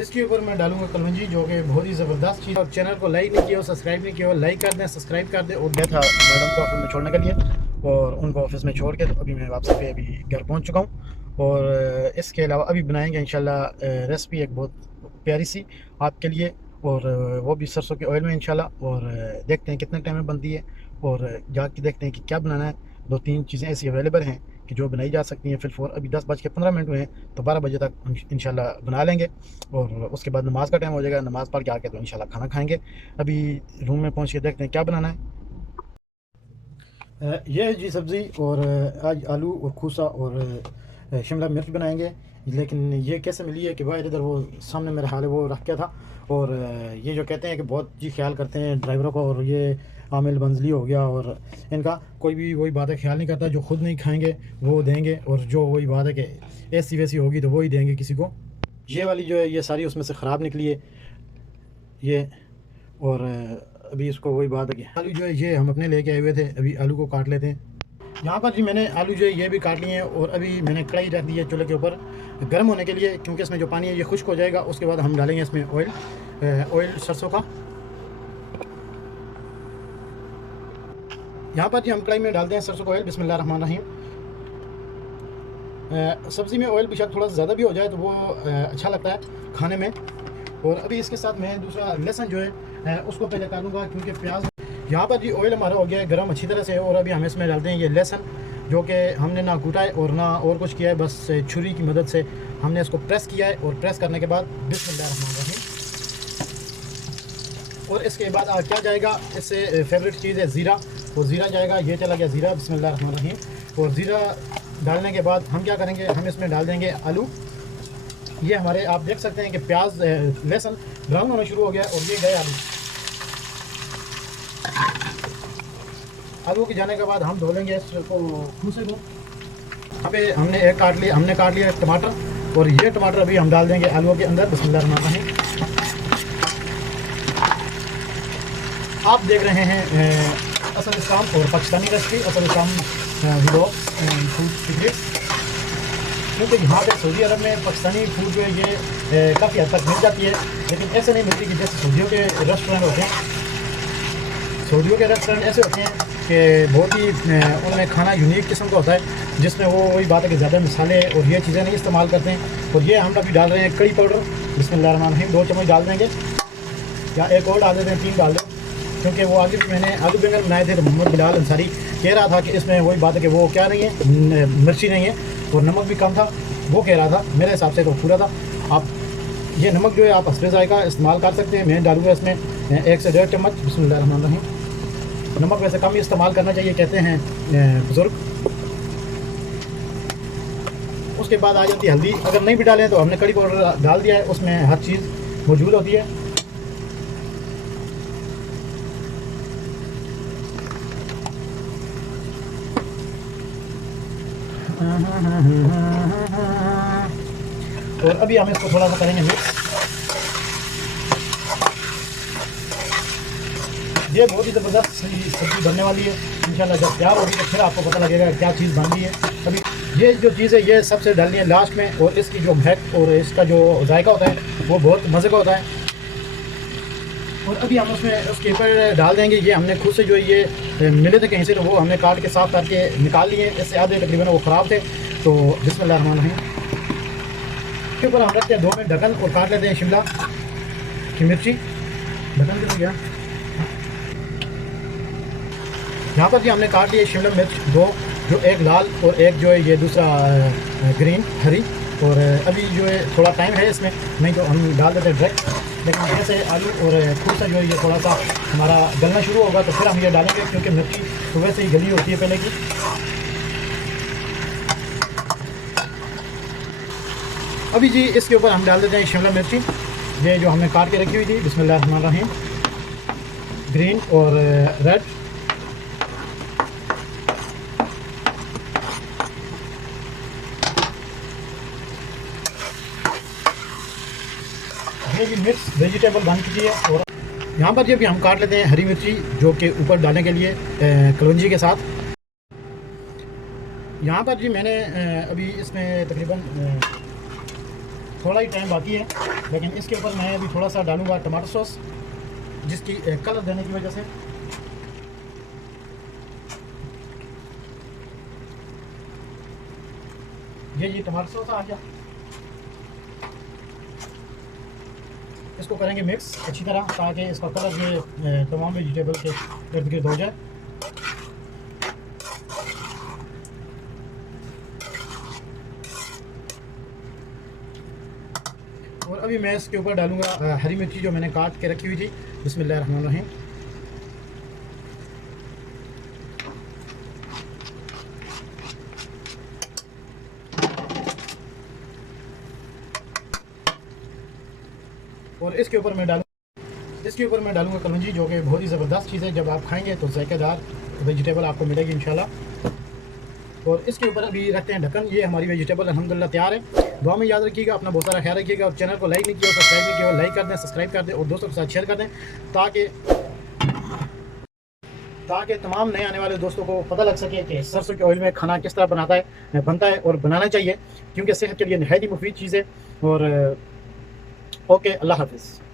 इसके ऊपर मैं डालूंगा कलवंजी, जो कि बहुत ही ज़बरदस्त चीज़। और चैनल को लाइक नहीं किया हो, सब्सक्राइब नहीं किया हो, लाइक कर दें, सब्सक्राइब कर दें। और गया था मैडम को ऑफिस में छोड़ने के लिए, और उनको ऑफिस में छोड़ के तो अभी मैं वापसी पे अभी घर पहुंच चुका हूं। और इसके अलावा अभी बनाएंगे इंशाल्लाह रेसिपी एक बहुत प्यारी सी आपके लिए, और वो भी सरसों के ऑयल में इंशाल्लाह। और देखते हैं कितने टाइम में बनती है, और जाके देखते हैं कि क्या बनाना है। 2-3 चीज़ें ऐसी अवेलेबल हैं कि जो बनाई जा सकती हैं। फिलहाल अभी 10:15 हुए हैं, तो 12 बजे तक हम इंशाल्लाह बना लेंगे। और उसके बाद नमाज़ का टाइम हो जाएगा, नमाज़ पढ़ के आके तो इंशाल्लाह खाना खाएंगे। अभी रूम में पहुंच के देखते हैं क्या बनाना है। यह है जी सब्ज़ी, और आज आलू और खूसा और शिमला मिर्च बनाएंगे। लेकिन ये कैसे मिली है कि बाहर इधर वो सामने मेरे हाल है वो रख गया था। और ये जो कहते हैं कि बहुत जी ख्याल करते हैं ड्राइवरों को, और ये आमिल मंजली हो गया, और इनका कोई भी वही बात है ख्याल नहीं करता। जो खुद नहीं खाएंगे वो देंगे, और जो वही बात है कि ऐसी वैसी होगी तो वो ही देंगे किसी को। ये वाली जो है ये सारी उसमें से ख़राब निकली है ये। और अभी इसको वही बात है कि आलू जो है ये हम अपने लेके आए हुए थे। अभी आलू को काट लेते हैं। यहाँ पर जी मैंने आलू जो है ये भी काट लिए हैं, और अभी मैंने कढ़ाई रख दी है चूल्हे के ऊपर गर्म होने के लिए, क्योंकि इसमें जो पानी है ये खुश्क हो जाएगा। उसके बाद हम डालेंगे इसमें ऑयल सरसों का। यहाँ पर जी हम कढ़ाई में डालते हैं सरसों का ऑयल। बिस्मिल्लाह रहमान रहीम। सब्ज़ी में ऑयल बेशक थोड़ा ज़्यादा भी हो जाए तो वो अच्छा लगता है खाने में। और अभी इसके साथ मैं दूसरा लहसुन जो है उसको पहले काटूंगा, क्योंकि प्याज। यहाँ पर जी ऑयल हमारा हो गया है गर्म अच्छी तरह से, और अभी हम इसमें डालते हैं ये लहसुन, जो कि हमने ना कूटा है और ना और कुछ किया है, बस छुरी की मदद से हमने इसको प्रेस किया है। और प्रेस करने के बाद बिस्मिल्लाहिर्रहमानिर्रहीम। और इसके बाद क्या जाएगा, इससे फेवरेट चीज़ है ज़ीरा, और ज़ीरा जाएगा। ये चला गया ज़ीरा, बिस्मिल्लाहिर्रहमानिर्रहीम। और ज़ीरा डालने के बाद हम क्या करेंगे, हम इसमें डाल देंगे आलू। ये हमारे आप देख सकते हैं कि प्याज लहसुन ब्राउन होना शुरू हो गया, और ये गए आलू। आलू के जाने के बाद हम धो लेंगे इसको भूसे को। यहाँ पे हमने काट लिया टमाटर, और ये टमाटर अभी हम डाल देंगे आलूओं के अंदर। बिस्मिल्लाहिर्रहमानिर्रहीम। आप देख रहे हैं असल इस्लाम और पाकिस्तानी रेसिपी, असल इस्लाम व्लॉग फूड सीक्रेट्स। क्योंकि यहाँ पे सऊदी अरब में पाकिस्तानी फूड जो है ये काफ़ी हद तक मिल जाती है, लेकिन ऐसे नहीं मिलती कि जैसे सऊदियों के रेस्टोरेंट होते हैं। सऊदियों के रेस्टोरेंट ऐसे होते हैं कि बहुत ही उनमें खाना यूनिक किस्म का होता है, जिसमें वो वही बात है कि ज़्यादा मसाले और ये चीज़ें नहीं इस्तेमाल करते हैं। और ये हम अभी डाल रहे हैं कड़ी पाउडर। बिस्मिल्लाहिर्रहमानिर्रहीम। 2 चम्मच डाल देंगे, या एक और डाल देते हैं, 3 डाल दें। क्योंकि वो आगे भी मैंने आलू बैंगन बनाए थे तो मोहम्मद बिलाल अंसारी कह रहा था कि इसमें वही बात है कि वो क्या नहीं है, मिर्ची नहीं है, और नमक भी कम था। वो कह रहा था, मेरे हिसाब से तो पूरा था। आप ये नमक जो है आप हस्बे ज़ायक़ा इस्तेमाल कर सकते हैं। मैं डालूँगा इसमें 1 से 1.5 चम्मच। बिस्मिल्लाहिर्रहमानिर्रहीम। नमक वैसे कम ही इस्तेमाल करना चाहिए कहते हैं बुज़ुर्ग। उसके बाद आ जाती है हल्दी। अगर नहीं भी डालें तो हमने कड़ी पाउडर डाल दिया है, उसमें हर चीज़ मौजूद होती है। और अभी हम इसको थोड़ा सा करेंगे मिक्स। ये बहुत ही ज़बरदस्त सब्ज़ी बनने वाली है इंशाल्लाह। जब तैयार होगी तो फिर आपको पता लगेगा क्या चीज़ बन रही है। अभी ये जो चीज़ है ये सबसे डालनी है लास्ट में, और इसकी जो महक और इसका जो जायका होता है वो बहुत मज़े का होता है। और अभी हम उसमें उसके ऊपर डाल देंगे, ये हमने खुद से जो ये मिले थे कहीं से, तो वो हमने काट के साफ़ करके निकाल लिए। इससे आधे तकरीबन वो ख़राब थे। तो बिस्मिल्लाहिर्रहमानिर्रहीम। इसके ऊपर हम रखते हैं 2 मिनट ढक्कन, और काट लेते हैं शिमला की मिर्ची। ढक्कन किधर गया? यहाँ पर जी हमने काट लिए शिमला मिर्च 2, जो एक लाल और एक जो है ये दूसरा ग्रीन हरी। और अभी जो है थोड़ा टाइम है इसमें, नहीं तो हम डाल देते हैं डायरेक्ट। लेकिन जैसे आलू और खूसा जो है ये थोड़ा सा हमारा गलना शुरू होगा तो फिर हम ये डालेंगे, क्योंकि मिर्ची सुबह से ही गली होती है पहले की। अभी जी इसके ऊपर हम डाल देते हैं शिमला मिर्ची, ये जो हमने काट के रखी हुई थी। बिस्मिल्लाहिर्रहमानिर्रहीम। ग्रीन और रेड। ये भी मिक्स वेजिटेबल बन चुकी है। और यहाँ पर जब हम काट लेते हैं हरी मिर्ची, जो कि ऊपर डालने के लिए कलौंजी के साथ। यहाँ पर जी मैंने अभी इसमें तकरीबन थोड़ा ही टाइम बाकी है, लेकिन इसके ऊपर मैं अभी थोड़ा सा डालूँगा टमाटो सॉस, जिसकी कलर देने की वजह से। ये टमाटो सॉस आ गया। इसको करेंगे मिक्स अच्छी तरह, ताकि इसका कलर ये तमाम वेजिटेबल के इर्द गिर्द हो जाए। और अभी मैं इसके ऊपर डालूंगा हरी मिर्ची जो मैंने काट के रखी हुई थी। बिस्मिल्लाह रहमान रहीम। और इसके ऊपर मैं डालूंगा कलौंजी, जो कि बहुत ही ज़बरदस्त चीज़ है। जब आप खाएंगे तो जायकेदार वेजिटेबल आपको मिलेगी इंशाल्लाह। और इसके ऊपर अभी रखते हैं ढक्कन। ये हमारी वेजिटेबल अल्हम्दुलिल्लाह तैयार है। दुआ में याद रखिएगा, अपना बहुत सारा ख्याल रखिएगा। और चैनल को लाइक नहीं किया, सब्सक्राइब नहीं किया, लाइक कर दें, सब्सक्राइब कर दें और दोस्तों के साथ शेयर कर दें, ताकि तमाम नए आने वाले दोस्तों को पता लग सके कि सरसों के ऑयल में खाना किस तरह बनता है और बनाना चाहिए, क्योंकि सेहत के लिए नहायत ही मुफीद चीज़ है। और ओके, अल्लाह हाफिज़।